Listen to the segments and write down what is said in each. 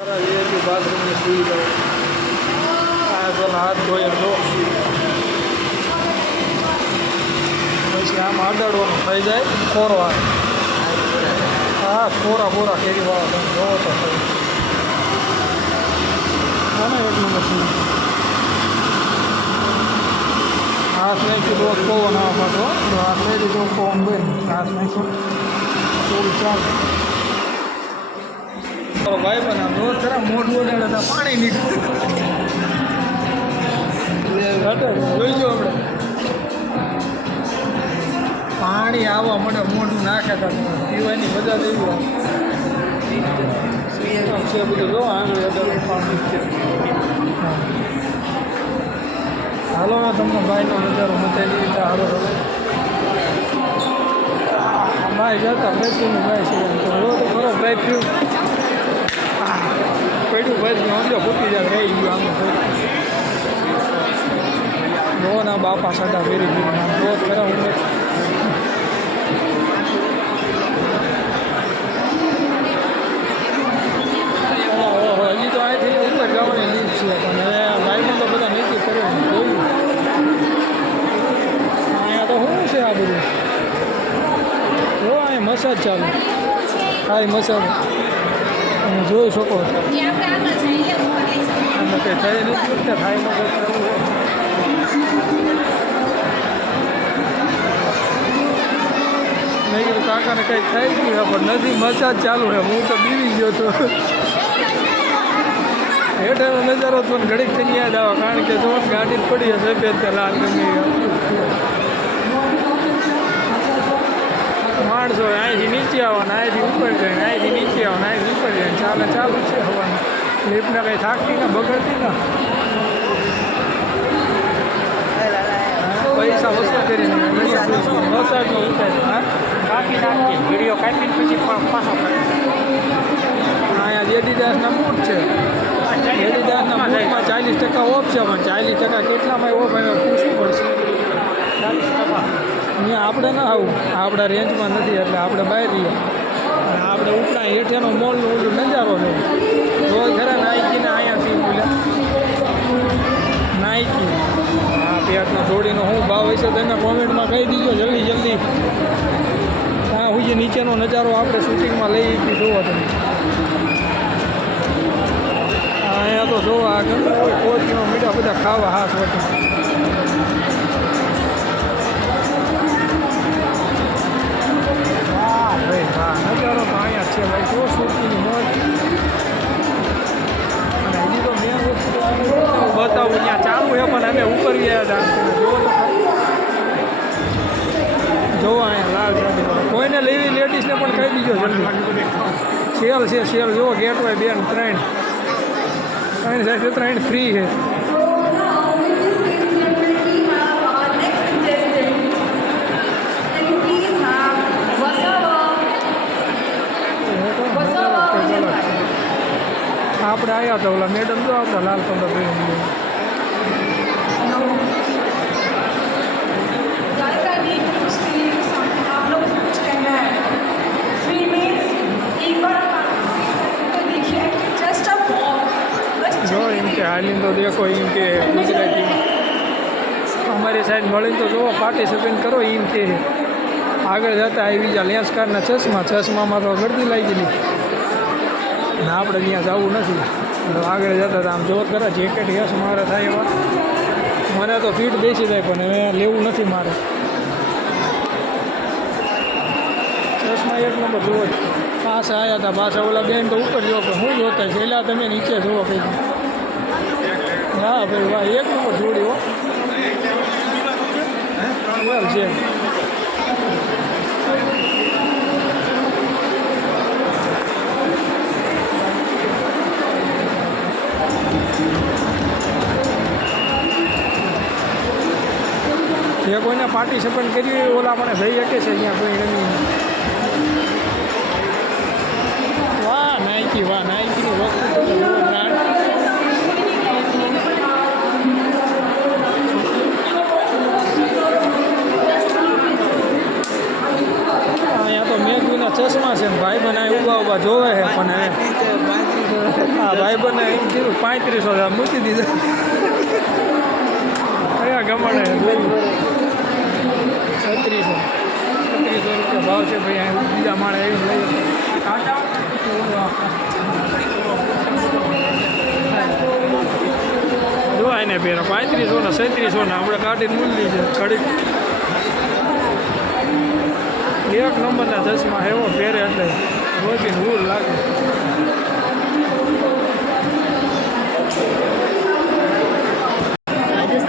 બાથરૂમની સુવિધા હાથ ધોઈ લો પછી આમ આડાડવાનું થઈ જાય ખોરવા હા ખોરા કેરી વાળા તમે જોવો તો હા ને એક નંબર હાથ નાખી રોજ પવન આવવા તો હાથ લઈ દીધો પવન ભાઈ હાથ નાખ્યો થોડું ચાલે ભાઈ પણ આમ રોજ ખરા મોઢું ઓડાડે પાણી નીકળે જોઈજો આપણે પાણી આવવા મને મોઢું નાખે પીવાની બધા દેવી છે બધું જો આગળ હાલો ને તમને ભાઈનો નજારો મચાવી રીતે હાલો ભાઈ જતા બેસીને ભાઈ છે એમ તો તો ખરો ભાઈ પીવું પડ્યું ભાઈ સમજો ફૂટી જાય રહી ગયું આમ જો ના બાપા સાડા ફેરી ગયું આમ જો ખરા હું હજી તો અહીંથી ઉપર જવાની લીધ છે પણ હવે લાઈફમાં તો બધા નીચે કરવાનું જોયું અહીંયા તો શું છે આ બધું જો અહીં મસાજ ચાલુ હા મસાજ તમે જોઈ શકો છો કંઈ થઈ નથી થાય મસાજ ચાલુ મેં કીધું કાકાને કંઈક થઈ ગયું પણ નથી મસાજ ચાલુ છે હું તો બીવી ગયો તો હેઠળનો નજારો તો ઘડીક થઈને યાદ આવે કારણ કે જો ગાડી પડી હશે સફેદ લાલ ગમી માણસો અહીંથી નીચે આવવાના અહીંથી ઉપર જાય અહીંથી નીચે આવવાના અહીંથી ઉપર જાય ચાલુ છે હવાનું લીપને કંઈ થાકતી ના બગડતી ના પૈસા વસૂલ કરીને મસાજમાં ઉતારે હા કાપી નાખીએ વિડીયો કાપીને પછી પાછો અહીંયા જેડીદાસના બૂટ છે જેડીદાસના બૂટમાં 40% ઓફ છે પણ 40% કેટલામાં ઓફ આવે પૂછવું પડશે 40% અહીંયા આપણે ના આવું આપણા રેન્જમાં નથી એટલે આપણે બહાર રહીએ અને આપણે ઉપડા હેઠેનો મોલનો ઊંડું નજારો છે રોજ ખરા નાઇકીને અહીંયાથી બોલ્યા નાઇકી આ પેટનો જોડીનો શું ભાવ હશે તમે કોમેન્ટમાં કહી દીજો જલ્દી હા હું જે નીચેનો નજારો આપણે શૂટિંગમાં લઈ હતી જોવો તમે અહીંયા તો જોવો આ ગંદા હોય કોચીમાં મીઠા બધા ખાવા હાથ વટે વાહ ભાઈ હા નજારો તો અહીંયા છે ભાઈ જો શૂટિંગની મોજ અને હજી તો મેં વસ્તુ બતાવું ત્યાં ચાલુ છે પણ અમે ઉપર ગયા હતા જોવો અહીંયા લાલ શાદી કોઈને લેવી લેડીઝને પણ કહી દીજો જલ્દી સેલ છે જુઓ ગેટ હોય 2 ને 3 સાથે 3 ફ્રી છે આપણે આવ્યા હતા ઓલા મેડમ જો આપણા લાલ કપડા પહેરીને જો એમ કે હાલીને તો દેખો એમ કે ગુજરાતીમાં અમારી સાઈડ મળીને તો જુઓ પાર્ટિસિપેટ કરો એમ કે આગળ જતા આવી જા લેન્સકારના ચશ્મામાં તો ગરદી લાગી ગયેલી અને આપણે ત્યાં જવું નથી એટલે આગળ જતા આમ જોત ખરા જેકેટ યસ મારે થાય એવા મને તો ફીટ બેસી જાય પણ હવે લેવું નથી મારે ચશ્મા એક નંબર જુઓ પાછા આવ્યા હતા પાછા ઓલા બેન તો ઉપર જુઓ કે હું જોતા છેલ્લા તમે નીચે જુઓ કંઈ હા ભાઈ વાહ એક નંબર જોડી હો વેલ છે જે કોઈને પાર્ટિસિપેટ કર્યું ઓલા મને જઈ શકે છે અહીંયા કોઈ રમી વાહ નાઇકીની વસ્તુ અહીંયા તો મેઘવીના ચશ્મા છે ને ભાઈ બને ઊભા જોવે છે પણ હવે હા ભાઈ બને એમ કીધું 3500 મૂકી દીધા કયા ગમણે 3600 રૂપિયા ભાવ છે ભાઈ અહીં બીજા માણે એવું લઈએ જોવાય ને પેલા 3500 ને 3700 ને આપણે કાઢીને મૂલી છે ઘડીક એક નંબરના ચશ્મા એવો પહેરે એટલે રોજીને ભૂલ લાગે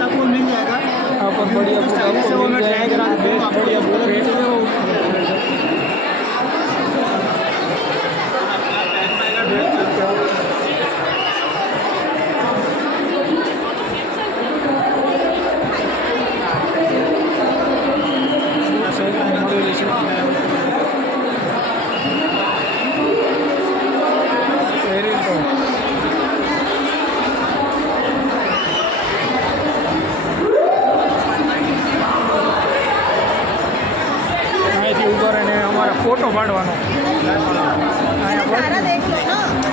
आपको मिल जाएगा आपको बढ़िया बुक आपको मिल जाएगा बेस्ट बढ़िया बुक है અહીંથી ઉભા રહીને અમારે ફોટો પાડવાનો અહીંયા सारा देख लो ना